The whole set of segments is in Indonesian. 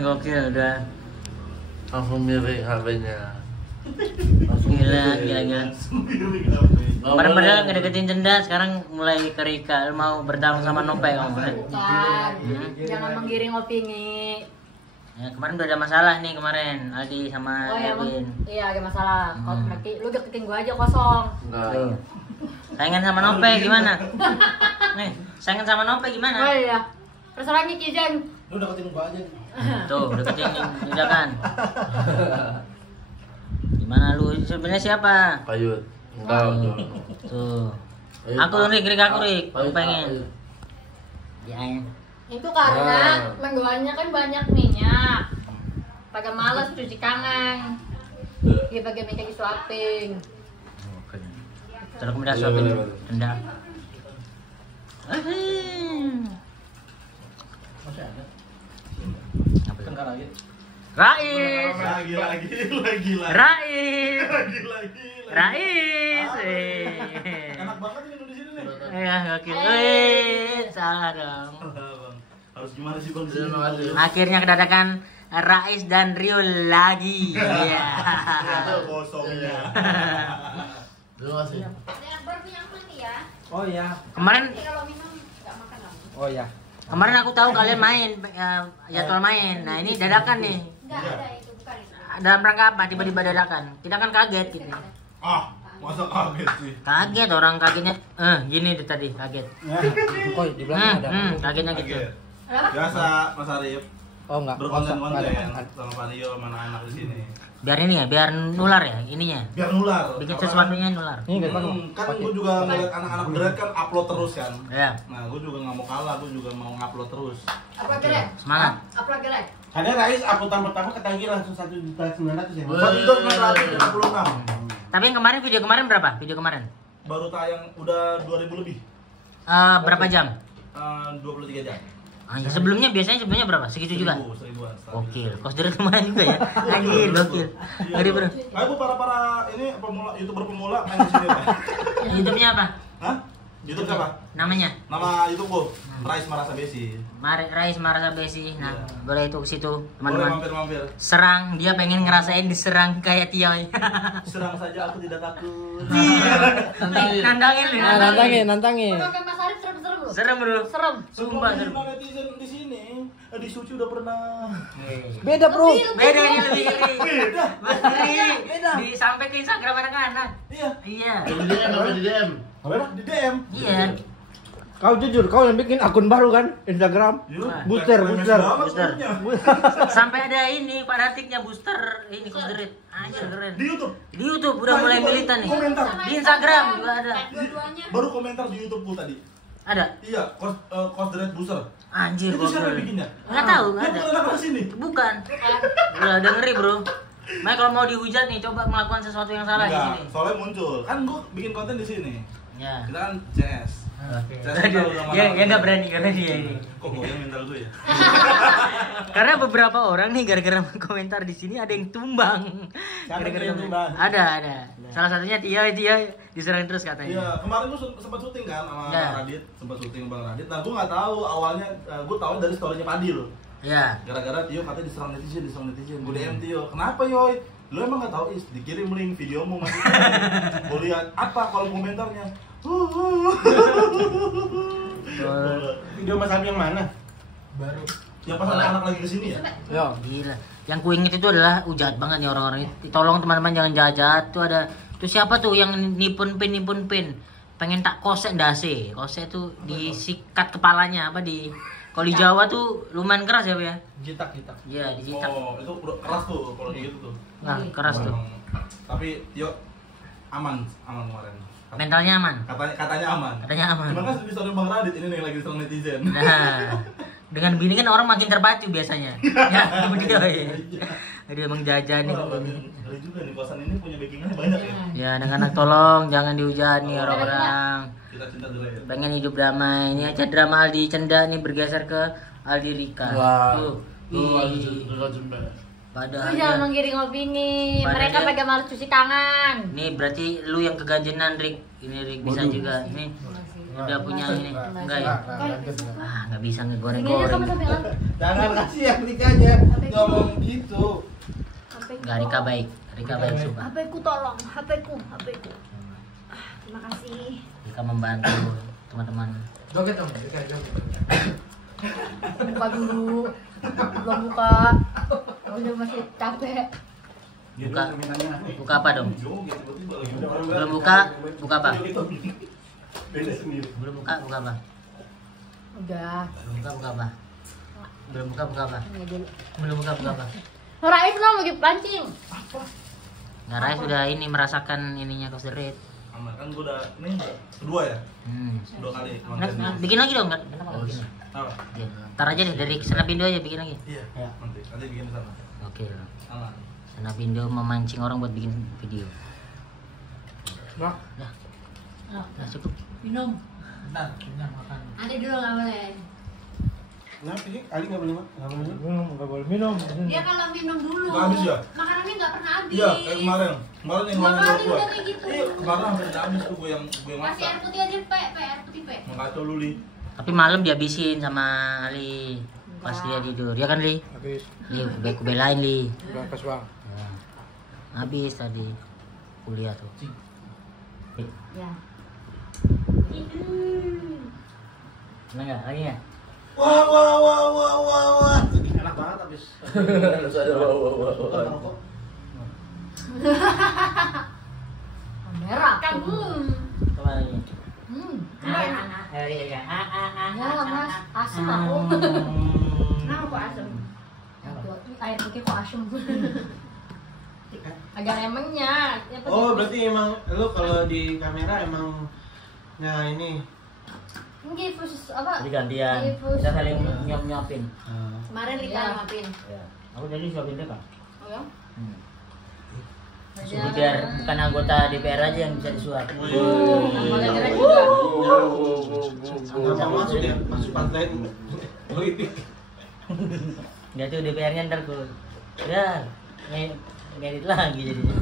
gokil udah. Langsung miring HP-nya. Gila. Kemarin padahal ngedeketin Cenda, sekarang mulai ke Rika, mau bertarung sama Nope kamu. Bukan. Jangan menggiring opini. Ya, kemarin udah ada masalah nih kemarin, Aldi sama Erwin. Iya, ada masalah. Kalau berarti lu deketin gua aja kosong. Tuh. Saingan sama Nope gimana? Nih, saingan sama Nope gimana? Oh iya. Terserah nih Kizen. Lu deketin gua aja. Tuh, deketin udah kan. Gimana lu sebenarnya siapa? Payut. Enggak, udah. Tuh. Payut, Aku Rik, aku pengen. Ya. Itu karena mendoanya kan banyak minyak. Pada malas cuci tangan. Dia pakai minyak disuapin. Oke. Terus kemudian suapin Cenda. Masih ada. Apa? Tengkar lagi. Rais. Lagi. Rais. Rais. Enak banget ini di sini nih. Ya, gokil. Salah dong. Harus gimana sih Bang? Akhirnya kedatangan Rais dan Rio lagi. Iya. Kosongnya. Terima kasih. Baru punya mandi ya. Oh iya. Kemarin Kalau minum enggak makan lagi. Oh iya. kemarin aku tahu kalian main jadwal main. Nah, ini dadakan nih. Enggak ada itu, bukan itu. Dalam rangka apa? Tiba-tiba dadakan. Kita kan kaget gitu. Ah, masa kaget sih? Kaget orang kagetnya. Gini deh tadi kaget. Kok di belakang ada. Kagetnya gitu. Kaget. Biasa Mas Arif Oh enggak. berkonten-konten sama Panio sama anak-anak di sini. Biar ini ya, biar nular ya ininya. Biar nular. Bikin sesuatunya nular. Ini enggak pakai. Kan gue juga ngeliat anak-anak berat kan upload terus kan. Ya, Nah, gue juga nggak mau kalah, gue juga mau ngupload terus. Apa lagi, Rek? semangat. Apa lagi, Rek? Karena Rais uploadan pertama ketagihan langsung 1.900.000 ya. 1.956. Tapi yang kemarin video kemarin berapa? Video kemarin? Baru tayang udah 2.000 lebih. Berapa jam? 23 jam. Sebelumnya biasanya berapa? Segitu juga. 1000-an. Gokil, kos dari lumayan juga ya. Anjir, gokil. Ngeri bro. Ayo Bu, para ini YouTuber pemula main di sini. YouTube-nya apa? Hah? YouTube siapa? Namanya? Nama YouTube Bu, Rais Marasa Besi. Rais Marasa Besi. Nah, boleh itu ke situ, Boleh teman-teman. mampir-mampir. Serang, dia pengen ngerasain diserang kayak Tioy. Serang saja aku tidak takut. Nantangin lu. Nantangin. Foto Mas Arif serem-serem lu. Serem bro. Serem. Sumpah serem. Netizen di sini, di Suci udah pernah. Beda, Bro. Beda ini lebih ngeri. Beda. Beda. Sampai ke Instagram anak-anak. Iya. Iya. Di DM, apa di DM? Apa? Di DM. Iya. Kau jujur, kau yang bikin akun baru kan Instagram? Iya. Booster. Booster. Sampai ada ini paratiknya booster ini konserit. Anjir keren. Di YouTube. Di YouTube udah mulai militan nih. Komentar. Di Instagram juga ada. Dua-duanya. Baru komentar di YouTube Bu tadi. Ada. Iya, cost direct booster. Anjir Itu siapa yang gokil. bikinnya? Enggak tahu, enggak Dia ada. bukan anak sini. Bukan. Udah ngeri, Bro. Makanya kalau mau dihujat nih coba melakukan sesuatu yang salah di Enggak, sini. soalnya muncul. Kan gua bikin konten di sini. Ya. Kita kan CS. Ya enggak berani karena dia ini. Kok goyang mental gue ya? Karena beberapa orang nih gara-gara komentar di sini ada yang tumbang. Gara-gara yang tumbang? Ada. Salah satunya Tia diserang terus katanya. Iya, kemarin gua sempat syuting kan sama Ya. Bang Radit, sempat syuting Bang Radit. Nah, gua nggak tahu awalnya, gua tahu dari story-nya Padil. Iya. Gara-gara Tio katanya diserang netizen. Gua DM Tio, kenapa Yoy? Lu emang nggak tahu dikirim link videomu masih. Gua lihat apa kalau komentarnya? Video Mas Abi yang mana? Baru. Yang pas anak-anak lagi kesini ya? Yo. Gila. Yang ku inget itu adalah jahat banget nih orang-orang ini. Tolong teman-teman jangan jahat-jahat. Tuh ada tuh siapa tuh yang nipun pin. Pengen tak kosek dasi. Kosek tuh disikat kepalanya apa di kalau di Jawa tuh lumayan keras ya, Pak ya? Gitak. Iya, disikat. Oh, itu keras tuh kalau gitu tuh. Nah, keras tuh. Tapi Tio aman kemarin. Mentalnya aman. Katanya aman. Katanya aman. Cuman kan di story Bang Radit ini nih lagi diserang netizen. Nah, dengan bini kan orang makin terpacu biasanya. Ya, begitu ya. Jadi emang jajan nih. Ngeri juga nih, kosan ini punya backingannya banyak ya. Ya, anak-anak tolong jangan dihujani orang-orang. Kita cinta dulu ya. Pengen hidup damai. Ini aja drama Aldi Cenda nih bergeser ke Aldi Rika. Wah. Tuh. Tuh, Ih, Aduh, jember. pada Lu jangan menggiring opini. Pada Mereka dia- pada malas cuci tangan. Nih berarti lu yang keganjenan Rik. Ini Rik bisa Waduh. juga. Ini udah punya ini. Enggak ya? Ah, nggak bisa Ini aja kamu ngegoreng-goreng. sambil Jangan kasih yang nikahnya. Jangan ngomong gitu. Enggak, Rika baik. Rika baik sumpah. HP-ku tolong, HP-ku. Terima kasih. Rika membantu teman-teman. Joget dong, joget. Buka dulu. Belum buka. Udah masih capek. Buka apa dong? Belum buka apa? Belum buka apa? Udah. Belum buka apa? Belum buka apa? Ini dulu. Belum buka apa? Raif dong lagi pancing. Nah, Rai sudah ini merasakan ininya Coast the Red. Aman kan gua udah ini kedua ya? Dua kali. Nah, bikin lagi dong, kenapa nggak bikin? Apa? Ya, ntar aja deh dari Senapindo aja bikin lagi. Iya. Nanti bikin sana. Oke. Aman. Senapindo memancing orang buat bikin video. Nah, Nah, cukup. Minum. bentar, kenyang makan. Ada dulu nggak boleh. Kenapa sih? Ali nggak boleh minum? Nggak boleh minum? Nggak boleh minum. Dia kalau minum dulu. Nggak habis ya? Makanannya nggak pernah habis. Iya, kayak kemarin. Kemarin yang Dua mana kali gua. udah kayak gitu. Iya, kemarin hampir nggak habis tuh gua yang Kasih masak. air putih aja, air putih, Pe. Mengacau lu, Li. Tapi malam dihabisin sama Ali pas dia tidur. Ya kan, Li? Habis, Li, ku belain, Li. udah pas bang. Ya. Habis tadi kuliah tuh. Ya. Senang nggak? Lagi nggak? Wah. Enak banget habis. Harus ada wow. Merah. Kamu. Coba lagi. Enak. Ya, Ya, Mas. Asam aku. Kenapa kok asam? Air putih kok asam. Ada lemonnya. Ya, Oh, berarti emang lu kalau di kamera emang ya ini. Ini khusus apa? Jadi gantian. Infus. Kita saling nyuapin. Kemarin Rika nyuapin. Ya. Aku jadi suapin dia, Kak. Oh ya? Jadi biar bukan anggota DPR aja yang bisa disuap. Boleh keren juga. Gampang masuk ya, masuk pantai politik. Dia tuh DPR-nya ntar tuh. Ya, ngedit lagi jadinya.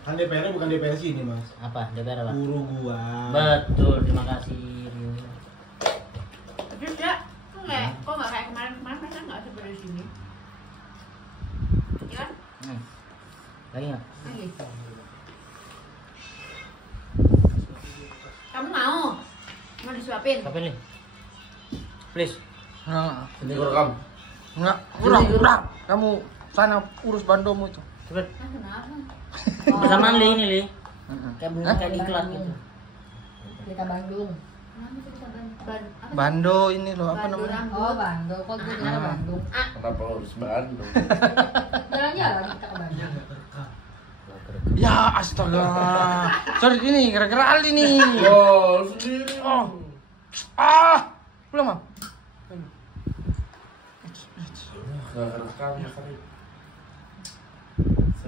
Kan DPR-nya bukan DPR sini, Mas. Apa? DPR apa? Guru gua. Betul, terima kasih. Terus ya, kok nggak kayak kemarin-kemarin masa nggak seperti sini? Ya kan? Lagi nggak? Lagi. Kamu mau? Mau disuapin? Kapan nih? Please. Ini gua rekam. Enggak, udah. Kamu sana urus bandomu itu. Cepet. Kenapa? Bersamaan Li ini Li. Kayak diklat gitu. Kita Bandung. Kenapa kita Bandung? Bando ini loh, apa Bandung namanya? rambut. Oh, Bandung. Kok gue bilang Bandung? Kenapa harus Bandung? Jalan-jalan kita ke Bandung. Ya astaga. Sorry ini gara-gara Ali nih. Oh, sendiri. Oh. Belum, Mam. Nggak rekam kali.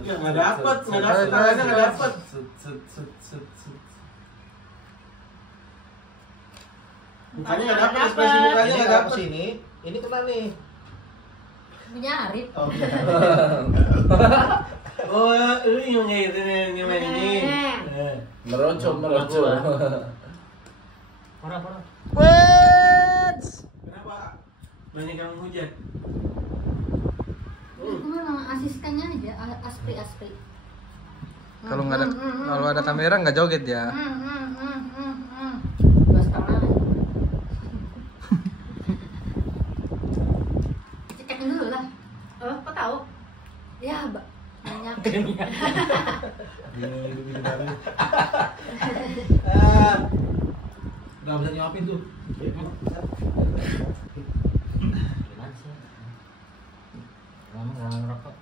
Ya nggak dapat, tangannya nggak dapat. Mukanya nggak dapat, ekspresi mukanya nggak dapat. Sini, ini kena nih. Punya Arif. Oh, oh, ini yang ini main ini. Merocok. Parah. Wait. Kenapa? Banyak yang hujan. Itu memang asistennya aja, aspri. Kalau nggak ada kalau ada kamera nggak joget ya. 2,5. Cek dulu lah. Oh, kok tahu? Ya, banyak. Udah bisa nyuapin tuh. Gimana sih? Ngomong ngerokok.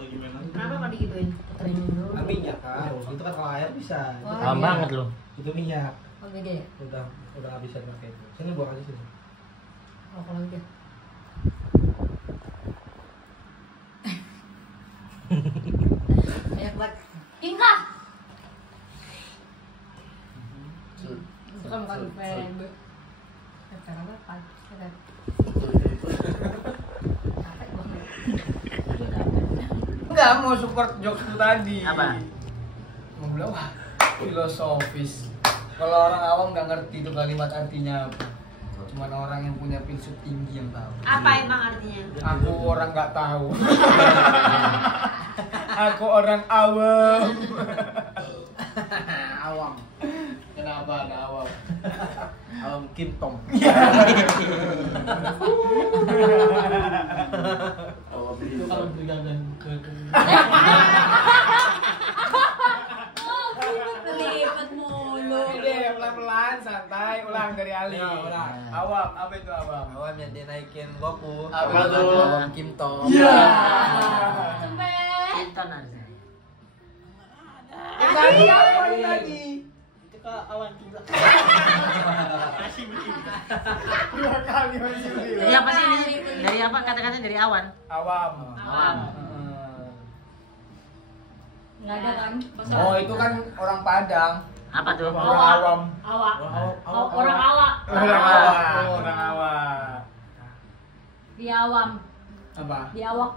Lagi mainan. Kenapa kok digituin? Training dulu. Kan minyak kan. Itu kan kalau air bisa. Oh, Paham iya. banget lu. Itu minyak. Oh, gede ya? Udah habisan pakai itu. Sini buang aja sini. Oh, kalau gede. Banyak banget. Tingkah! Itu kan bukan PB. Sekarang apa? Capek banget. Enggak mau support jokes lu tadi. Apa? Mau bilang wah filosofis. Kalau orang awam nggak ngerti itu kalimat artinya apa. Cuman orang yang punya filsuf tinggi yang tahu. Apa emang artinya? Aku orang nggak tahu. Aku orang awam. Awam. Kenapa ada awam? Awam Kim Tong. Itu kalau pegangan ke Kelipet mulu. Udah pelan-pelan santai ulang dari Ali. Ulang. Awam, apa itu awam? Awam yang dinaikin Goku. Apa tuh? Awam Kim Tong. Iya. Sampai Cinta harusnya. Yang tadi apa yang tadi? Itu kak awan kita. Dua kali masih beli. Iya apa sih ini? Dari apa kata-kata dari awan? Awam. Awam. Nggak ada kan? Oh itu kan orang Padang. Apa tuh? Orang awam. Awak. Awam. Orang awak. Orang awam. Orang awam. Di awam. Apa? Di awak.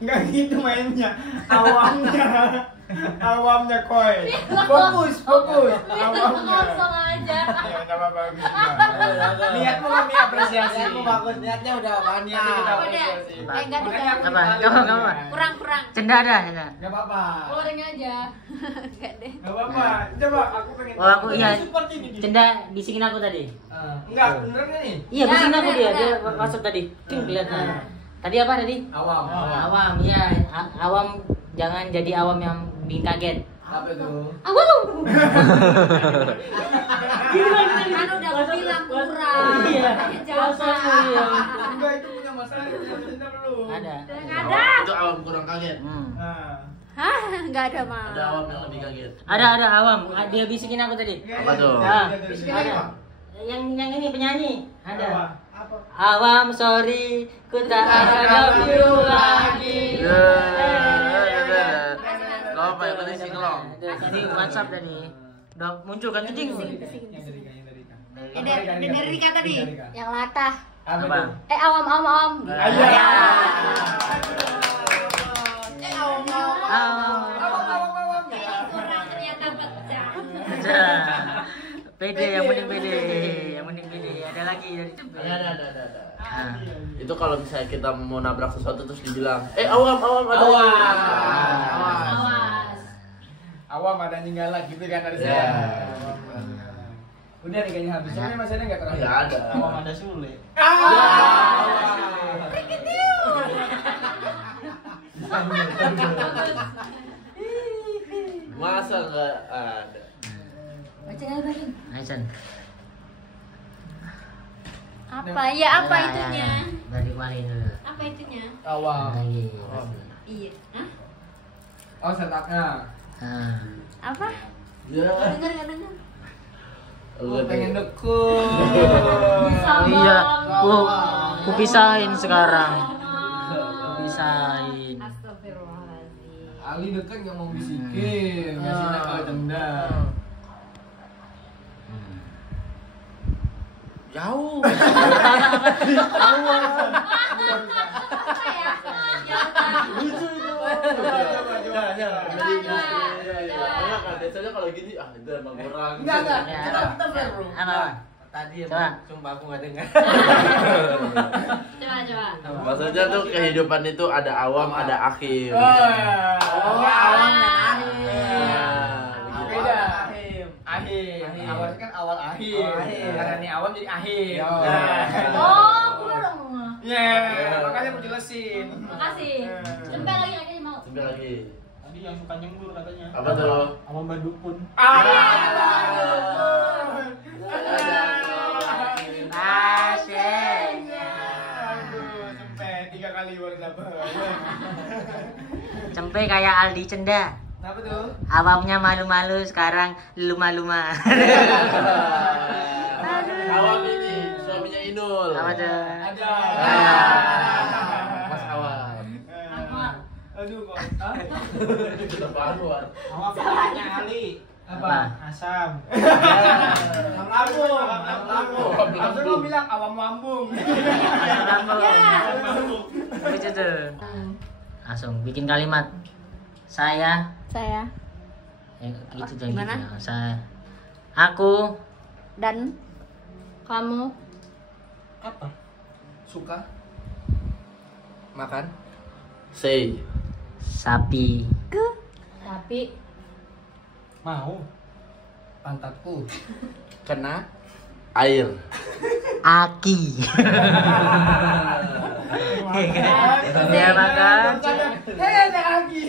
Enggak gitu mainnya. Awamnya. Awamnya koi. Fokus, fokus. Awamnya. Kosong aja. Ya enggak apa-apa gitu. Niatmu kami apresiasi. Niatmu bagus, niatnya udah Niatnya kita mantap. apresiasi. Enggak ada. Makanya aku Apa? ditanya. Apa? kurang. Cenda ada, cenda. Enggak apa-apa. Keluarin aja. Enggak deh. Enggak apa-apa. Coba aku pengen. Oh aku iya. Seperti ini. Cenda bisikin aku tadi. Enggak, beneran enggak nih? Iya Ya, bisikin aku bener, dia bener. masuk tadi. Kelihatan. Tadi apa tadi? Awam. Awam, iya. Awam jangan jadi awam yang bikin kaget. Apa itu? Awam. Kan udah aku bilang kurang. Iya. Jangan. Enggak, itu punya masalah punya cinta belum? Ada. Ada. Itu awam kurang kaget. Nah. Hah? Enggak ada mah. Ada awam yang lebih kaget. Ada awam. Dia bisikin aku tadi. Apa tuh? Ada. Yang ini penyanyi. Ada. Ada. Awam sorry, ku tak akan love you lagi. Lo apa yang tadi sih kelong? Tadi WhatsApp tadi. Udah muncul kan cing. Dari Rika tadi. Yang latah. Apa Apa? tuh? Awam. Iya. Kurang ternyata pecah. Pede yang penting pede. Yang penting pede. Ada lagi dari Cempe. Ada. Ah. Itu kalau misalnya kita mau nabrak sesuatu terus dibilang, awam ada. Awas. Awam ada nyinggalan gitu kan dari saya. Udah nih kayaknya habis. Sebenarnya masih ada nggak terakhir? Enggak ada. Awam ada Sule. Masa enggak ada? Baca lagi. Aisan. Apa? Ya apa itunya? Dari kemarin dulu. Apa itunya? Awam. Lagi. Iya. Hah? Oh setaknya. Ah. Apa? Ya. Dengar enggak dengar? Oh, pengen deket. Bisa Oh iya. banget. Ku pisahin sekarang. Ku pisahin. Astagfirullahaladzim. Ali deket nggak mau bisikin. Ngasihnya kalau tendang. Jauh. Biasanya kalau gini, itu emang kurang. Enggak. Ya. Kita fair bro. Apa? Tadi Coba. sumpah aku nggak dengar. Coba. Maksudnya tuh kehidupan itu ada awam, ada akhir. Oh, awam dan Nah, beda. Akhir. Awalnya kan awal akhir. Oh, akhir. Karena ini awam jadi akhir. Oh, kurang. Makanya aku jelasin. Makasih. Cempe lagi mau. Sampai lagi. Tadi yang suka nyembur katanya. Apa tuh? Awam badukun. Asyiknya. Aduh, sampai 3 kali baru dapat. Cempe kayak Aldi Cenda. Kenapa tuh? Awamnya malu-malu, sekarang luma-luma. Awam ini suaminya Inul. Apa tuh? Ada. Mas Awam. Apa? Aduh kok. Kenapa Anwar? Awam pakainya Ali. Apa? Asam. Lambung. Langsung lo bilang awam lambung. Lucu tuh. Langsung bikin kalimat. Saya Saya. gitu dan Gimana? gitu. Saya Aku Dan Kamu Apa? Suka? Makan. Say. sapi. Tapi Mau. Pantatku. Kena. Air. Aki. Dia makan. Hei, ada Agi.